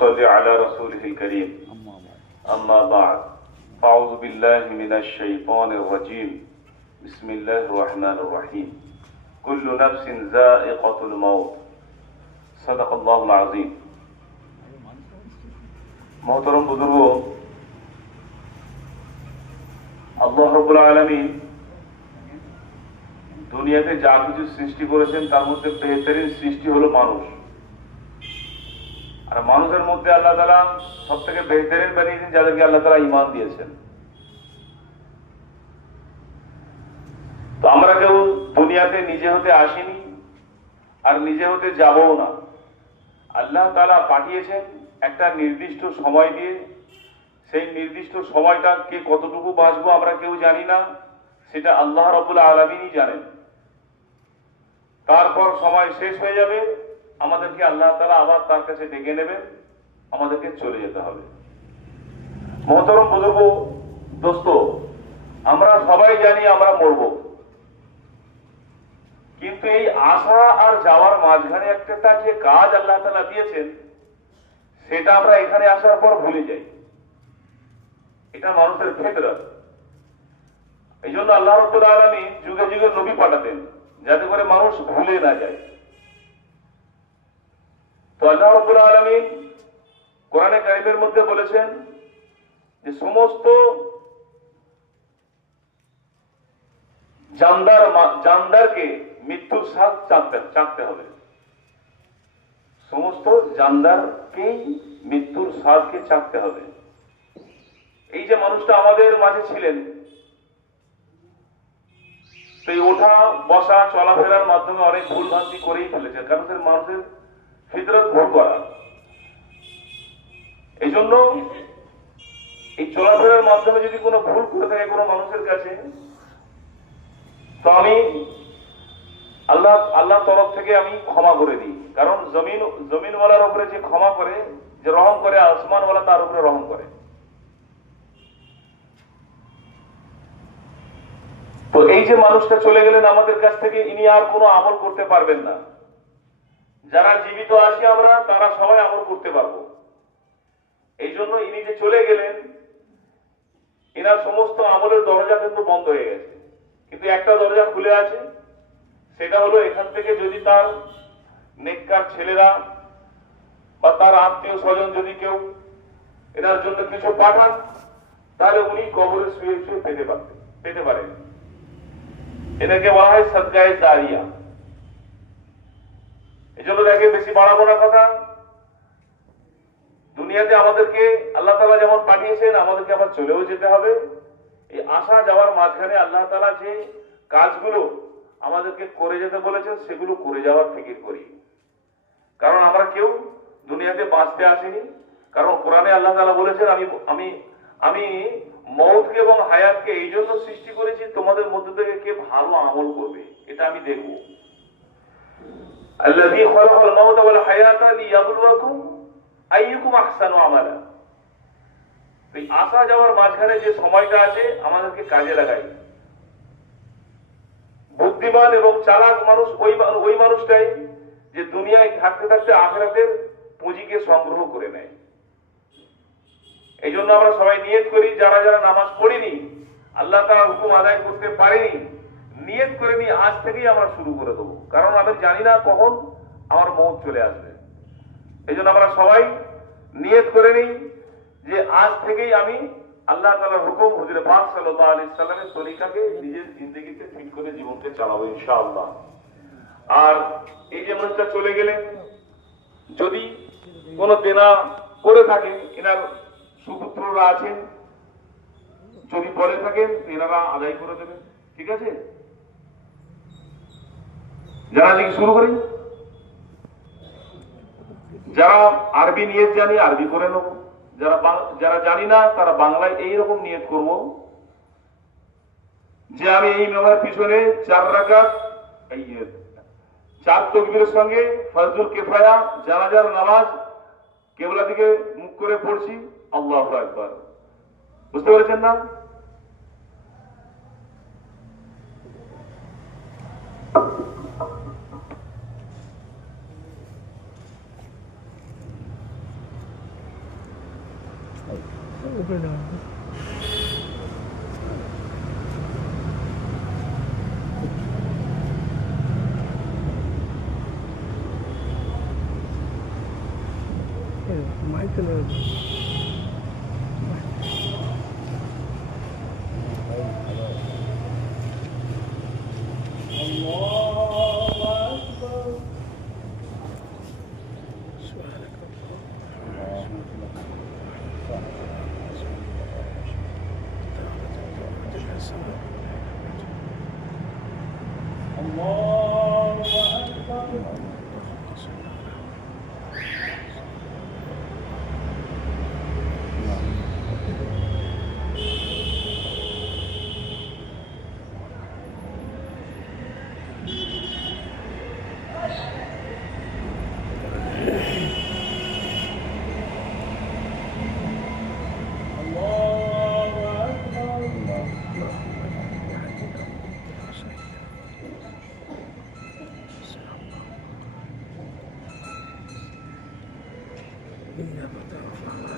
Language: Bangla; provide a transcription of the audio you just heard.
صل على رسوله الكريم أما بعد أعوذ بالله من الشيطان الرجيم بسم الله الرحمن الرحيم كل نفس ذائقة الموت صدق الله العظيم محترم बुजुर्ग আল্লাহ রাব্বুল আলামিন দুনিয়াতে যা কিছু সৃষ্টি করেছেন তার মধ্যে বেহতরিন সৃষ্টি হলো মানুষ। আর মানুষের মধ্যে আল্লাহ তাআলা সবথেকে বেহতরিন বানিয়েছেন যাদেরকে আল্লাহ তাআলা ঈমান দিয়েছেন। তো আমরা কেউ দুনিয়াতে নিজে হতে আসিনি আর নিজে হতে যাবও না। আল্লাহ তাআলা পাঠিয়েছেন একটা নির্দিষ্ট সময় দিয়ে। সেই নির্দিষ্ট সময়টা কে কতটুকু বাঁচবো আমরা কেউ জানি না, সেটা আল্লাহ রাব্বুল আলামিনই জানেন। তারপর সময় শেষ হয়ে যাবে, আমাদেরকে আল্লাহ তাআলা আবার তার কাছে ডেকে নেবেন, আমাদেরকে চলে যেতে হবে। মহতরম বুজুর্গ দোস্ত, আমরা সবাই জানি আমরা মরব, কিন্তু এই আসা আর যাওয়ার মাঝখানে একটা যে কাজ আল্লাহ তাআলা দিয়েছেন সেটা আমরা এখানে আসার পর ভুলে যাই। এটা মানুষের ফিতরত। এই জন্য আল্লাহ রাব্বুল আলামিন যুগে যুগে নবী পাঠাতেন যাতে করে মানুষ ভুলে না যায়। তো আল্লাহ রাব্বুল আলামিন কোরআনে কারীমের মধ্যে বলেছেন যে সমস্ত জানদারকে মৃত্যুর স্বাদ চাকতে হবে। সমস্ত জানদারকেই মৃত্যুর স্বাদকে চাকতে হবে। এই যে মানুষটা আমাদের মাঝে ছিলেন, তো এই ওঠা বসা চলাফেরার মাধ্যমে অনেক ভুল ভ্রান্তি করেই ফেলেছে, কারণ মানুষের ফিতরত ভুল করা। এই জন্য এই চলাফেরার মাধ্যমে যদি কোনো ভুল করে থাকে কোনো মানুষের কাছে, তো আমি আল্লাহ তরফ থেকে আমি ক্ষমা করে দিই। কারণ জমিনওয়ালার উপরে যে ক্ষমা করে, যে রহম করে, আসমানওয়ালা তার উপরে রহম করে। তো এই যে মানুষটা চলে গেলেন আমাদের কাছ থেকে, ইনি আর কোনো আমল করতে পারবেন না। যারা জীবিত আছি আমরা, তারা সবাই আমল করতে পারবো। এই জন্য ইনি যে চলে গেলেন, এনার সমস্ত আমলের দরজা কিন্তু বন্ধ হয়ে গেছে, কিন্তু একটা দরজা খুলে আছে। সেটা হলো এখান থেকে যদি তার নেককার ছেলেরা বা তার আত্মীয় স্বজন যদি কেউ এনার জন্য কিছু পাঠান, তাহলে উনি কবরে শুয়ে শুয়ে পেতে পারেন। এটাকে বলা হয় সাদকায়ে জারিয়া। এই জন্য দেখে বেশি বাড়াবো না কথা। দুনিয়াতে আমাদেরকে আল্লাহ তাআলা যেমন পাঠিয়েছেন, আমাদেরকে আবার চলেও যেতে হবে। এই আসা যাওয়ার মাঝখানে আল্লাহ তাআলা যে কাজগুলো আমাদেরকে করে যেতে বলেছেন, সেগুলো করে যাওয়ার ফিকির করি। কারণ আমরা কেউ দুনিয়াতে বাঁচতে আসিনি। কারণ কোরআনে আল্লাহ তাআলা বলেছেন, আমি মওতকে এবং হায়াতকে এই জন্য সৃষ্টি করেছি, তোমাদের মধ্যে থেকে কে ভালো আমল করবে এটা আমি দেখব। আল্লাযী খালাকাল মাউতা ওয়াল হায়াতা লিয়াবলুয়াকুম আইয়ুকুম আহসানু আমালা। এই আসা যাওয়ার মাঝখানে যে সময়টা আছে, আমাদেরকে কাজে লাগাই। বুদ্ধিমান এবং চালাক মানুষ ওই মানুষটাই যে দুনিয়ায় থাকতে থাকতে আখিরাতের পুঁজিকে সংগ্রহ করে নেয়। এই জন্য আমরা সবাই নিয়ত করি, যারা যারা নামাজ পড়িনি, আল্লাহ তাআলার হুকুম আদায় করতে পারিনি, নিয়ত করে নি আজ থেকেই আমরা শুরু করে দেবো। কারণ আমি জানি না কখন আমার মওত চলে আসবে। এই জন্য আমরা সবাই নিয়ত করে নিই যে আজ থেকেই আমি আল্লাহ তাআলার হুকুম, হুজুরে পাক সাল্লাল্লাহু আলাইহি সাল্লামের তরিকাকে নিজের জিন্দেগিতে ফিট করে জীবনকে চালাবো ইনশাআল্লাহ। আর এই যে মানুষটা চলে গেলেন, যদি কোনো দেনা করে থাকেন, এনার সুপুত্ররা আছেন, যদি বলে থাকেন এনারা আদায় করে দেবেন। ঠিক আছে, যারা লিখে শুরু করি, যারা আরবি নিয়ত জানি আরবি করে নেব, যারা জানি না তারা বাংলায় এইরকম নিয়ত করব যে আমি এই ইমামের পিছনে 4 রাকাত 4 তাকবীরের সঙ্গে ফরজুল কিফায়া জানাজার নামাজ কিবলা দিকে মুখ করে পড়ছি, আল্লাহু আকবার। বুঝতে পেরেছেন না? Michael. He never does.